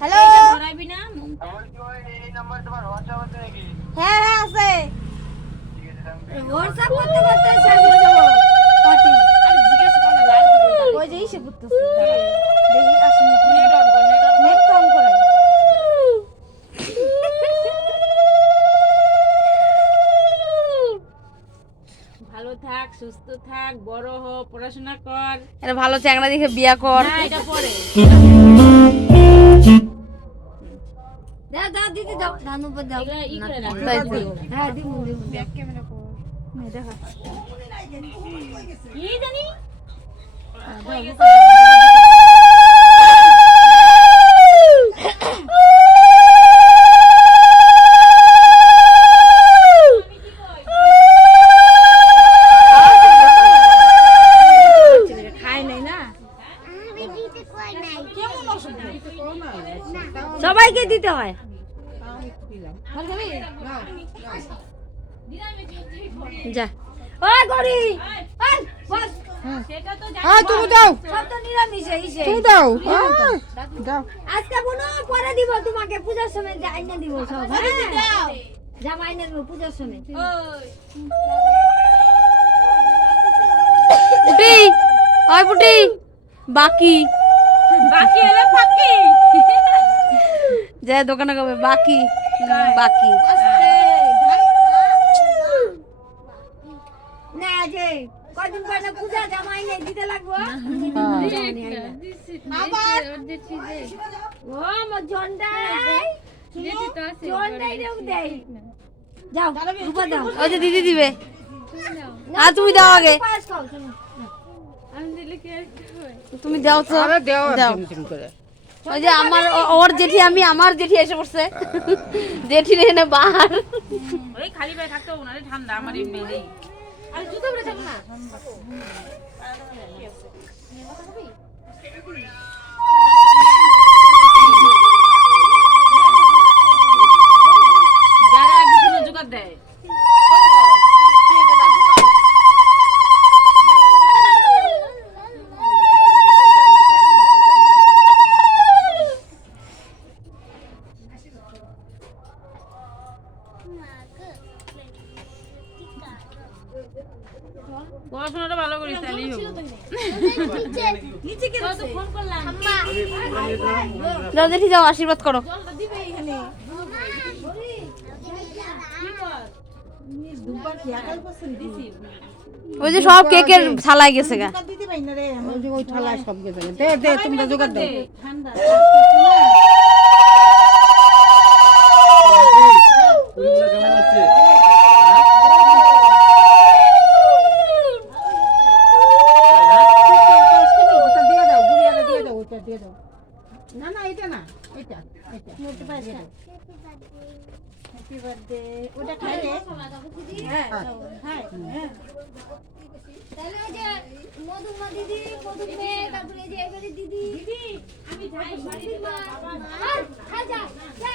Hello ধরাইবি না আমার কি হয় এই নাম্বার তোমার WhatsApp আছে নাকি? হ্যাঁ হ্যাঁ আছে ঠিক আছে আমি হোয়াটসঅ্যাপ করতে করতে শেষ হয়ে যাবো পার্টি আর জিজ্ঞেস কর না লাইন তো বলতা ওই যে ইসে করতেছি দেখি আসেনি কি নেট অন কর নেট অন করাই ভালো থাক সুস্থ থাক বড় হ পড়াশোনা কর এটা ভালো চ্যাংড়া দেখে বিয়া কর না এটা পরে দাও দাও দিদি দাও নানু পর দাও এগুলা ই করে রাখ তাই দিও হ্যাঁ দিমু দিমু ব্যাক ক্যামেরা কর না দেখা কি জানি খায় নাই না সবাইকে দিতে হয় যা ওই গরি ওই বস সেটা তো তুমি দাও সব তো নিরামিষে ইসে তুমি দাও দাও আজকে বুনো পরে দিব তোমাকে পূজার সময় যে আইনা দিব সব হ্যাঁ জামা আইনা দিব পূজার সময় পুটি ওই পুটি বাকি বাকি হলে ফাঁকি যে দোকানে কবে বাকি বাকি না যে কদিন পর না পূজা জামা আইনা দিতে লাগবো আবার ও মো জন্ডাই জন্ডাই দেও দেই যাও রূপা দাও ওই যে দিদি দিবে আর তুমি দাও আগে তুমি দাও তো আরে দাও দাও টিম করে ওই যে আমার ওর জেঠি আমার জেঠি এসে পড়ছে জেঠি রে না বাহার ওই খালি পায়ে থাকতে হবে না রে ঠান্ডা আমার এই মেয়ে আরে জুতো পরে থাক না যারা কিছু জোগাড় দেয় পড়াশোনাটা ভালো করিস তাহলেই হবে তো ফোন করলাম যাও জেঠি যাও আশীর্বাদ করো ওই যে সব কেকের থালায় গেছে গা ওই ঠালায় সব গেছে দে দে তোমরা জোগাড় দাও ঠান্ডা ওটা দিয়ে দাও গুড়িয়াটা দিয়ে দাও ওটা দিয়ে দাও না না এটা না এটা এটা হ্যাপি বার্থডে ওটা খাই রে হ্যাঁ হ্যাঁ হ্যাঁ তাহলে ওই যে মধুমা দিদি মধু মেয়ে তারপরে এই যে এবারে দিদি দিদি আমি যাই বাড়িতে মা খাই যা যা